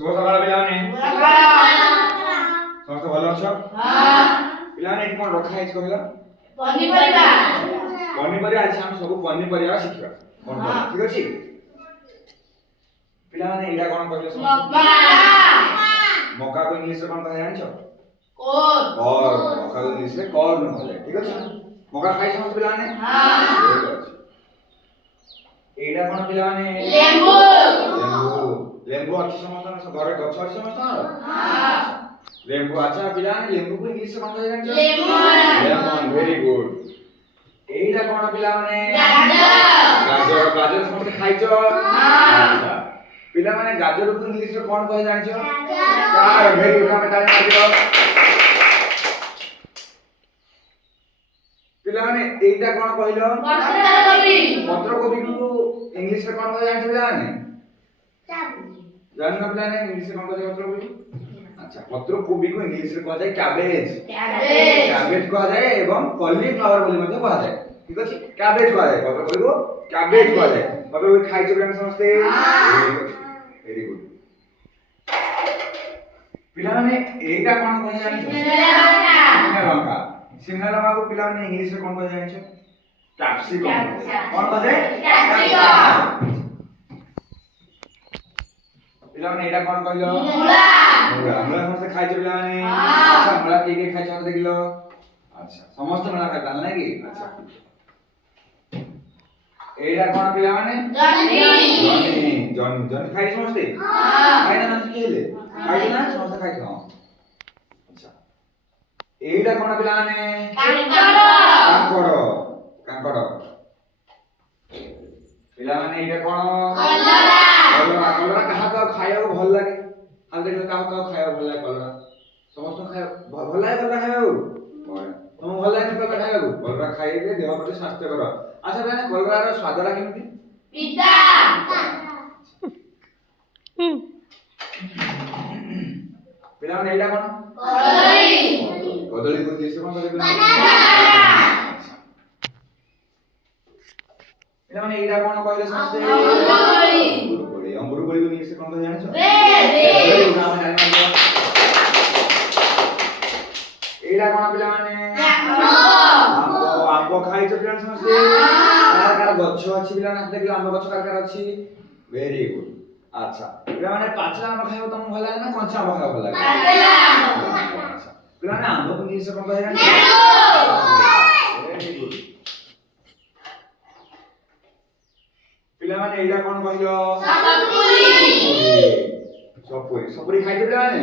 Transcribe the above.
শুভ সকাল পিলাମାନେ ସମସ୍ତେ ଭଲ ଅଛ? ପିଲାମାନେ ଏଠି କଣ ରଖା ହେଇଛି କହିଲ? ପନିପରିବା ଆଜି ଆମେ ସବୁ ପନିପରିବା ଶିଖିବା ଠିକ ଅଛି? ପିଲାମାନେ ଏଇଟା କଣ କହିଲେ? ମକାକୁ ଇଂଲିଶରେ କଣ କହିବେ ଜାଣିଛ? କର୍ନ। ମକାକୁ ଇଂଲିଶରେ କର୍ନ କହିଲେ ଠିକ ଅଛି? ମକା ଖାଇ ସମସ୍ତେ ପିଲାମାନେ? ଠିକ ଅଛି। ଏଇଟା କଣ ପିଲାମାନେ? ଲେମ୍ବୁ ଅଛି ସମସ୍ତଙ୍କ ଘରେ ଗଛ ଅଛି ସମସ୍ତଙ୍କର? ଲେମ୍ବୁ ଆଚ୍ଛା ପିଲାମାନେ ଲେମ୍ବୁକୁ ଇଂଲିଶରେ କଣ କହିବେ ଜାଣିଛ? ଲେମନ। Very good. ଏଇଟା କଣ ପିଲାମାନେ? ଗାଜର। ଗାଜର ସମସ୍ତେ ଖାଇଛ? ଆଚ୍ଛା ପିଲାମାନେ ଗାଜରକୁ ଇଂଲିଶରେ କଣ କହିବେ ଜାଣିଛ? ଗାଜର। Very good. ଆମେ ତାଳି ମାରିବ। ପିଲାମାନେ ଏଇଟା କଣ କହିଲ? ପତ୍ରକୋବିକୁ ଇଂଲିଶରେ କଣ କହିବେ ଜାଣିଛ ପିଲାମାନେ? ଜାଣିନ ପିଲାମାନେ ଇଂଲିଶରେ କଣ କହିବେ ପତ୍ରକୋବି? আচ্ছা পত্রকোবিକୁ ইংলিশରେ କୁହାଯାଏ କ୍ୟାବେଜ। କ୍ୟାବେଜ କୁହାଯାଏ ଏବଂ କଲିଫ୍ଲାୱାର ବୋଲି ମଧ୍ୟ କୁହାଯାଏ। ଠିକ ଅଛି? କ୍ୟାବେଜ କୁହାଯାଏ। ପତ୍ରକୋବିକୁ କ୍ୟାବେଜ କୁହାଯାଏ। ପତ୍ରକୋବି ଖାଇଛ ପିଲାମାନେ ସମସ୍ତେ? Very good. ପିଲାମାନେ ଏଇଟା କଣ କହିବେ ଜାଣିଛ? ସିମଲା ଲଙ୍କା। ସିମଲା ଲଙ୍କାକୁ ପିଲାମାନେ ଇଂଲିଶରେ କଣ କହିବେ ଜାଣିଛ? କ୍ୟାପ୍ସିକମ। କଣ କହିବେ? କ୍ୟାପ୍ସିକମ। ପିଲାମାନେ ଏଇଟା କଣ କହିଲ? ମୂଳା। ମୂଳା ସମସ୍ତେ ଖାଇଛ ପିଲାମାନେ? ଆଚ୍ଛା ମୂଳା କିଏ କିଏ ଖାଇଛ ମତେ ଦେଖିଲ? ଆଚ୍ଛା ସମସ୍ତେ ମୂଳା ଖାଇଥାନ୍ତି ନାଇଁ କି? ଆଚ୍ଛା ଏଇଟା କଣ ପିଲାମାନେ? ଜହ୍ନି ଖାଇଛ ସମସ୍ତେ? ଖାଇନା ନା କିଏ ହେଲେ? ଖାଇଛ ନା? ସମସ୍ତେ ଖାଇଛ? ଆଚ୍ଛା ଏଇଟା କଣ ପିଲାମାନେ? କାଙ୍କଡ଼। ପିଲାମାନେ ଏଇଟା କଣ? କଲରା କାହାକୁ ଖାଇବାକୁ ଭଲ ଲାଗେ? ଆଉ ଦେଖିଲ କାହାକୁ ଖାଇବାକୁ ଭଲ ଲାଗେ କଲରା? ସମସ୍ତଙ୍କୁ ଖାଇବାକୁ ଭଲ ଲାଗେ କଲରା ଖାଇବାକୁ? ତମକୁ ଭଲ ଲାଗେ କଲରା ଖାଇବାକୁ? କଲରା ଖାଇଲେ ଦେହ ପ୍ରତି ସ୍ୱାସ୍ଥ୍ୟକର। ଆଚ୍ଛା ପିଲାମାନେ କଲରାର ସ୍ୱାଦଟା କେମିତି? ପିତା। ପିଲାମାନେ ଏଇଟା କଣ? କଦଳୀ ଇଂଲିଶରେ କଣ କହିବେ? ପିଲାମାନେ ଏଇଟା କଣ କହିଲେ ସମସ୍ତେ? ଅଙ୍ଗୁର କୋଳି ଇଂଲିଶରେ କଣ କହିବେ ଜାଣିଛ? ଏଇଟା କଣ ପିଲାମାନେ? ଆମ୍ବ ଖାଇଛ ପିଲାମାନେ ସମସ୍ତେ? କାହାର ଗଛ ଅଛି ପିଲାମାନେ? ଦେଖିଲ ଆମ୍ବ ଗଛ କାହାର ଅଛି? Very good. ଆଚ୍ଛା ପିଲାମାନେ ପାଚିଲା ଆମ୍ବ ଖାଇବାକୁ ତମକୁ ଭଲ ଲାଗେ ନା କଞ୍ଚା ଆମ୍ବ ଖାଇବାକୁ ଭଲ ଲାଗେ? ଆଚ୍ଛା ପିଲାମାନେ ଆମ୍ବକୁ ଇଂଲିଶରେ କଣ କହିବେ ଜାଣିଛ? Very good. ପିଲାମାନେ ଏଇଟା କଣ କହିଲ? ସପୁରୀ ଖାଇଛ ପିଲାମାନେ?